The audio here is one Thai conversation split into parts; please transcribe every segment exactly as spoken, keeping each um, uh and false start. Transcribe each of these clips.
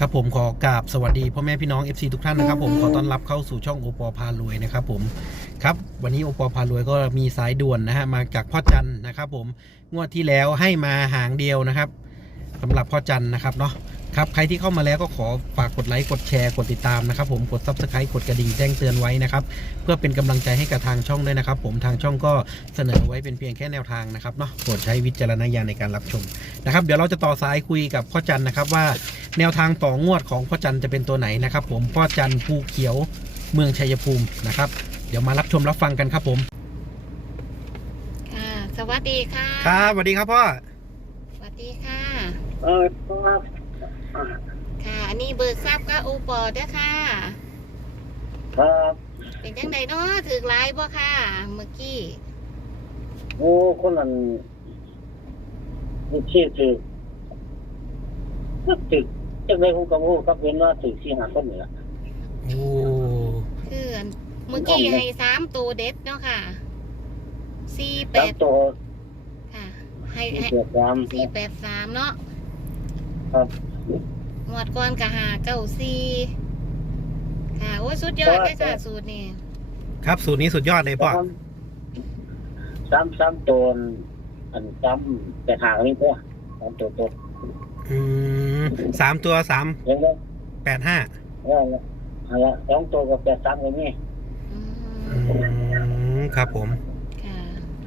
ครับผมขอกราบสวัสดีพ่อแม่พี่น้อง เอฟ ซี ทุกท่านนะครับผมขอต้อนรับเข้าสู่ช่องโอปอพารวยนะครับผมครับวันนี้โอปอพารวยก็มีสายด่วนนะฮะมาจากพ่อจันนะครับผมงวดที่แล้วให้มาหางเดียวนะครับสำหรับพ่อจันนะครับเนาะครับใครที่เข้ามาแล้วก็ขอฝากกดไลค์กดแชร์กดติดตามนะครับผมกด ซับสไครบ์ กดกระดิ่งแจ้งเตือนไว้นะครับเพื่อเป็นกำลังใจให้กับทางช่องด้วยนะครับผมทางช่องก็เสนอไว้เป็นเพียงแค่แนวทางนะครับเนาะโปรดใช้วิจารณญาณในการรับชมนะครับเดี๋ยวเราจะต่อสายคุยกับพ่อจันนะครับว่าแนวทางต่องวดของพ่อจันจะเป็นตัวไหนนะครับผมพ่อจันภูเขียวเมืองชัยภูมินะครับเดี๋ยวมารับชมรับฟังกันครับผมค่ะสวัสดีค่ะครับสวัสดีครับพ่อสวัสดีค่ะเออครับค่ะอันนี้เบิกทราบก็อูปอเด้อค่ะครับเป็นจังไดเนาะถือไลน์บ่ค่ะเมื่อกี้โอ้คนนั้นมีชื่อถือก็ตึกจังไดผมก็บ่รู้ครับเห็นว่าตึกสี่ห้าคนนี่ล่ะโอ้คือเมื่อกี้ให้สามตัวเด็ดเนาะค่ะสี่แปดตัวค่ะให้ให้สี่แปดสามเนาะครับหมวดก่อนกะหาเก้าสี่ค่ะโอ้สุดยอดเลยค่ะสูตรนี่ครับสูตรนี้สุดยอดเลยพ่อสามสามตัวอันซ้ำแต่หางนี่พ่อสามตัวตัวอืมสามตัวสามแปดห้าเอออะไรสองตัวกับแปดสามอย่างนี้อืมครับผมค่ะ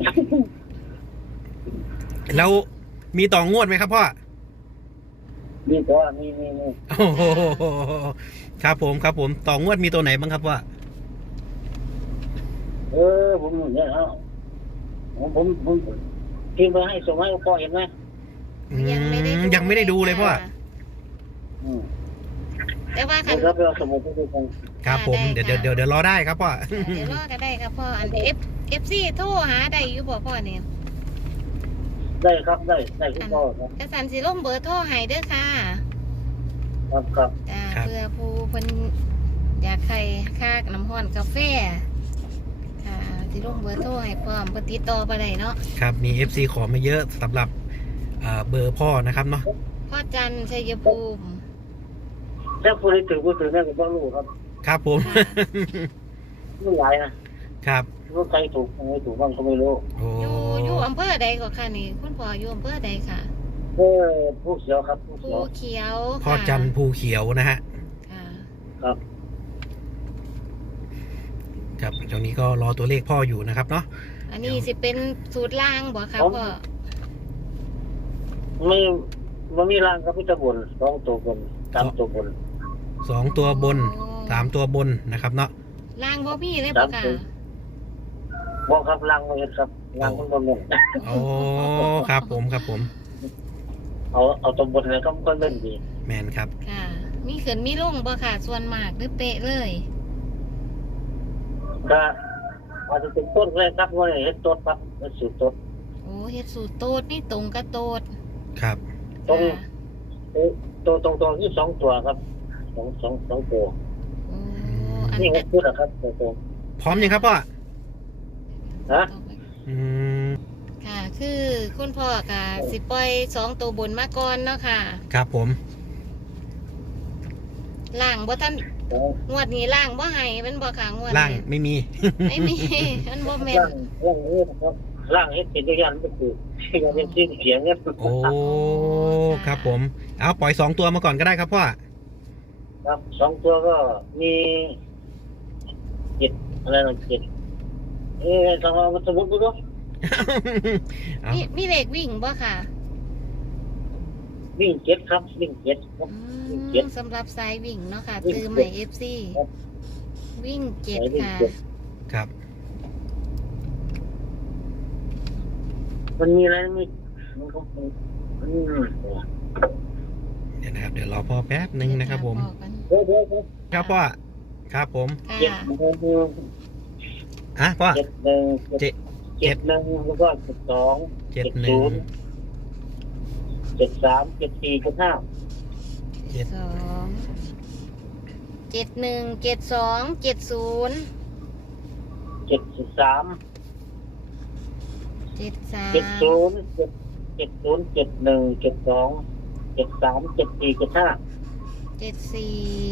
แล้วมีต่องวดไหมครับพ่อมีตัวมีมีมีโอ้โหครับผมครับผมต่องวดมีตัวไหนบ้างครับพ่อเออผมเนี่ยเอาผมผมผมพิมพ์ไปให้ส่งให้พ่อเห็นไหมยังไม่ได้ยังไม่ได้ดูเลยพ่อแต่ว่าคันครับเราสมุดทุกคนครับผมเดี๋ยวเดี๋ยวเดี๋ยวเดี๋ยวรอได้ครับพ่อเดี๋ยวรอก็ได้ครับพ่ออันเอฟเอฟซีโทรหาได้อยู่บ่พ่อเนี่ยได้ครับได้ได้คุณพ่อครับกระสันสิลงเบอร์โทรให้เด้อค่ะครับครับจ้าเพื่อผู้เพิ่นอยากใครค่าน้ำห้อนกาแฟค่ะสิลงเบอร์โทรให้พร้อมเพิ่นติดต่อไปได้เนาะครับมี เอฟ ซี ขอมาเยอะสำหรับเบอร์พ่อนะครับเนาะพ่อจันทร์ชัยภูมิถ้าผู้ใดถือผู้ถือแม่ก็ต้องรู้ครับครับผมไม่หลายนะครับรู้ใครถูกไม่ถูกบ้างก็ไม่รู้อยู่อยู่อำเภอใดก็ค่ะนี่คุณพ่ออยู่อำเภอใดค่ะเออผู้เขียวครับผู้เขียวพ่อจันทร์ภูเขียวนะฮะค่ะครับครับตรงนี้ก็รอตัวเลขพ่ออยู่นะครับเนาะอันนี้สิเป็นสูตรล่างบ่ครับพ่อไม่ไม่มีล่างครับพี่ตะบนสองตัวบนสามตัวบนสองตัวบนสามตัวบนนะครับเนาะล่างบ่มีเลยบ่ค่ะบอกครับล่างไม่เห็นครับล่างมันบนหมดโอ้ครับผมครับผมเอาเอาตัวบนเลยก็ก็เล่นดีแมนครับค่ะมีขึ้นมีลงบ่ค่ะส่วนมากหรือเป๊ะเลยก็อาจจะเป็นต้นเลยครับว่าเห็ดต้นครับเห็ดสูตรต้นโอ้เห็ดสูตรโตดนี่ตรงกับโตดครับตรงตัวตรงตรงที่สองตัวครับสองสองสองตัวนี่ก็พูดนะครับตัวตรงพร้อมยังครับพ่อฮะอืมค่ะคือคุณพ่อค่ะสิปล่อยสองตัวบนมาก่อนเนาะค่ะครับผมล่างบ่ท่านงวดนี้ล่างบ่ให้มันบ่ค่ะงวดล่างไม่มีไม่มีมันบ่แม่นล่างนี้นะครับล่างเฮ็ดเป็นตัวอย่างก็คือยังเป็นชื่อเสียงเนี่ยโอ้ครับผมเอาปล่อยสองตัวมาก่อนก็ได้ครับพ่อครับสองตัวก็มีเจ็ดอะไรนะเจ็ดเอ๊ะทำเอาสมมุติดูมีมีเลขวิ่งบ่ค่ะวิ่งเจ็ดครับวิ่งเจ็ดวิ่งเจ็ดสำหรับสายวิ่งเนาะค่ะซื้อใหม่ เอฟ ซี วิ่งเจ็ดค่ะครับมันมีอะไรมีมันก็มันเดี๋ยวนะครับเดี๋ยวรอพ่อแป๊บนึงนะครับผมครับพ่อครับผมเจ็ดฮะพ่อเจ็ดหนึ่งเจ็ดเจ็ดหนึ่งแล้วก็เจ็ดสองเจ็ดหนึ่งเจ็ดสามเจ็ดสี่เจ็ดห้าเจ็ดสองเจ็ดหนึ่งเจ็ดสองเจ็ดศูนย์เจ็ดสามเจ็ดสามเจ็ดศูนย์เจ็ดเจ็ดศูนย์เจ็ดหนึ่งเจ็ดสองเจ็ดสามเจ็ดสี่เจ็ดห้าเจ็ดสี่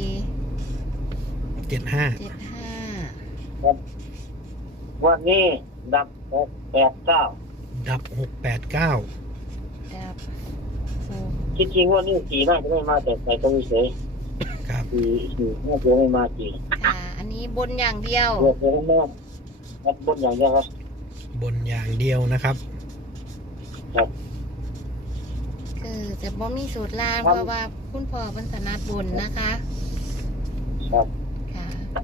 เจ็ดห้าเจ็ดห้าครับวันนี้ดับหกแปดเก้าดับหกแปดเก้าดับหกจริงๆว่านี่สี่น่าจะไม่มาแต่ใส่ตรงเฉยครับสี่สี่น่าจะไม่มาสี่ค่ะ อันนี้บนอย่างเดียวเพื่อเพื่อแม่รับบนอย่างเดียวครับบนอย่างเดียวนะครับครับคือจะบ่มีสูตรล่างครับเพราะว่าคุณพ่อเป็นถนัดบนนะคะครับค่ะ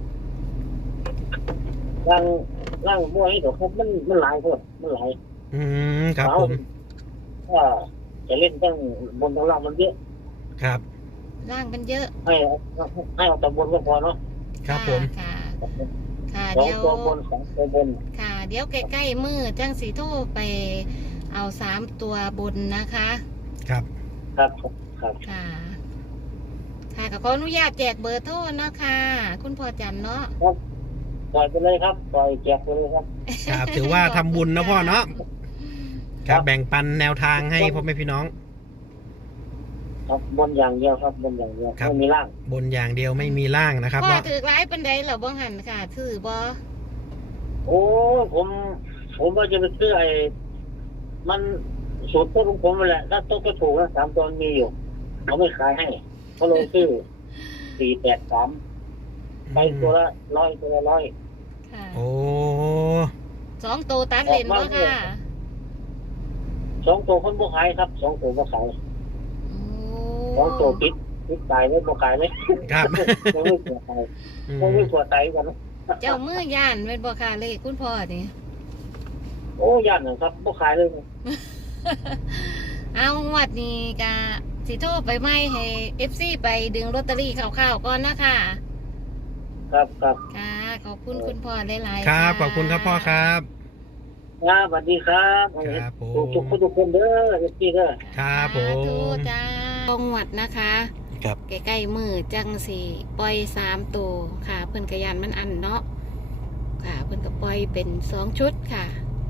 ร่างร่างมวยเดี๋ยวครับมันมันหลายคนมันหลายอืมครับผมถ้าจะเล่นตั้งบนทั้งล่างมันเยอะครับล่างเป็นเยอะให้เอาให้เอาแต่บนก็พอเนาะครับผมค่ะ ค่ะสองเดี๋ยวตัวบนสองตัวบนค่ะ เดี๋ยวใกล้ๆมือจังสีโทรไปเอาสามตัวบนนะคะครับครับครับค่ะ ค่ะก็ขออนุญาตแจกเบอร์โทรเนาะค่ะ คุณพ่อจันเนาะปล่อยไปเลยครับปล่อยแจกไปเลยครับครับถือว่าทำบุญนะพ่อเนาะครับแบ่งปันแนวทางให้พ่อแม่พี่น้องครับบนอย่างเดียวครับบนอย่างเดียวครับไม่มีล่างบนอย่างเดียวไม่มีล่างนะครับพ่อเนาะถือร้ายปันใดเหรอบ่หันค่ะ ถือบ่โอ้ผม ผมว่าจะไปซื้อไอ้มันสูตรตัวของผมนั่นแหละถ้าตัวก็ถูกนะสามตัวมีอยู่เขาไม่ขายให้เขาเลยซื้อสี่แปดสามไปตัวละร้อยตัวละร้อยค่ะโอ้สองตัวตัดเลนบ่ค่ะสองตัวคนบ่ขายครับสองตัวบ่ขายโอ้สองตัวปิดปิดตายเลยบ่ขายเลยครับยังไม่ตัวตายอืยังไม่มตัวตายกันนะเจ้ามือย่านเป็นบ่ค่ะเลขคุณพ่อนี่โอ้ย่านนะครับบ่ขายเลยเอางวดนี้กะสิโทรไปไม่ให้ เอฟ ซี ไปดึงลอตเตอรี่ข่าวๆก่อนนะคะครับครับค่ะขอบคุณคุณพ่อหลายๆครับะขอบคุณครับพ่อครับครับสวัสดีครับครับผมทุกคนทุกคนเด้อเอฟซีเด้อครับผสาธุมจ้าตงวดนะคะครับใกล้ๆมือจังสีปล่อยสามตัวค่ะ เพิ่นกระยานมันอันเนาะค่ะ เพิ่นก็ปล่อยเป็นสองชุดค่ะ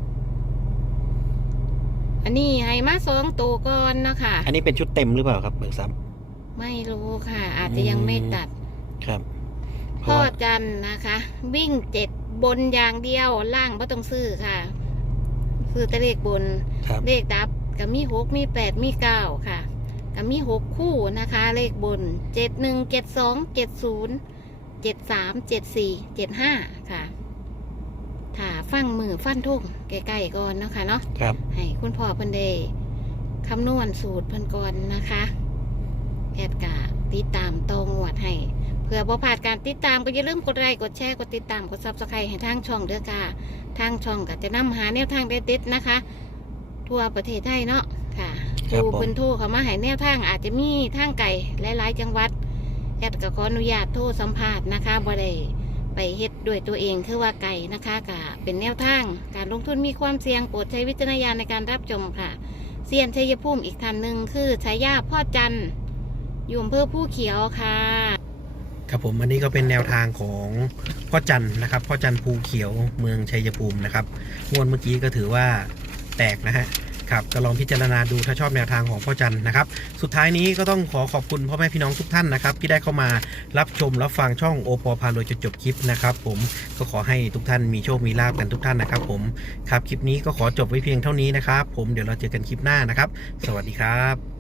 อันนี้ให้มาสองตัวก่อนเนาะค่ะอันนี้เป็นชุดเต็มหรือเปล่าครับเบิกซับไม่รู้ค่ะ อาจจะยังไม่ตัดครับเพพ่อราะว่าจันนะคะ วิ่งเจ็ดบนอย่างเดียวล่างไม่ต้องซื้อค่ะ ซื้อแต่เลขบนครับเลขดับก็มีหกมีแปดมีเก้าค่ะก็มีหกคู่นะคะ เลขบนเจ็ดหนึ่งเจ็ดสองเจ็ดศูนย์เจ็ดสามเจ็ดสี่เจ็ดห้าค่ะถ้าฟังมือฟันทุ่งใกล้ๆก่อนเนาะคะเนาะครับให้คุณพ่อเพิ่นได้คำนวณสูตรเพิ่นก่อนนะคะแอดกะติดตามตรงวดให้เพื่อบ่พลาดการติดตามก็อย่าลืมกดไลค์กดแชร์กดติดตามกด ซับสไครบ์ ให้ทางช่องเด้อค่ะทางช่องก็จะนำหาแนวทางเด็ดๆนะคะ ทั่วประเทศไทยเนาะค่ะครับดูผมเพิ่นโทรเข้ามาให้แนวทางอาจจะมีทางไกลหลายๆจังหวัดแอดก็ขออนุญาตโทรสัมภาษณ์นะคะบ่ได้ไปเฮ็ดด้วยตัวเองคือว่าไก่นะคะก็เป็นแนวทางการลงทุนมีความเสี่ยงโปรดใช้วิจารณญาณในการรับชมค่ะเซียนชัยภูมิอีกท่านหนึ่งคือชายาพ่อจันทร์อยู่อำเภอผู้เขียวค่ะครับผมอันนี้ก็เป็นแนวทางของพ่อจันนะครับพ่อจันภูเขียวเมืองชัยภูมินะครับงวดเมื่อกี้ก็ถือว่าแตกนะฮะครับก็ลองพิจารณาดูถ้าชอบแนวทางของพ่อจันนะครับสุดท้ายนี้ก็ต้องขอขอบคุณพ่อแม่พี่น้องทุกท่านนะครับที่ได้เข้ามารับชมรับฟังช่องโอปอพารวยจนจบคลิปนะครับผมก็ขอให้ทุกท่านมีโชคมีลาภกันทุกท่านนะครับผมครับคลิปนี้ก็ขอจบไว้เพียงเท่านี้นะครับผมเดี๋ยวเราเจอกันคลิปหน้านะครับสวัสดีครับ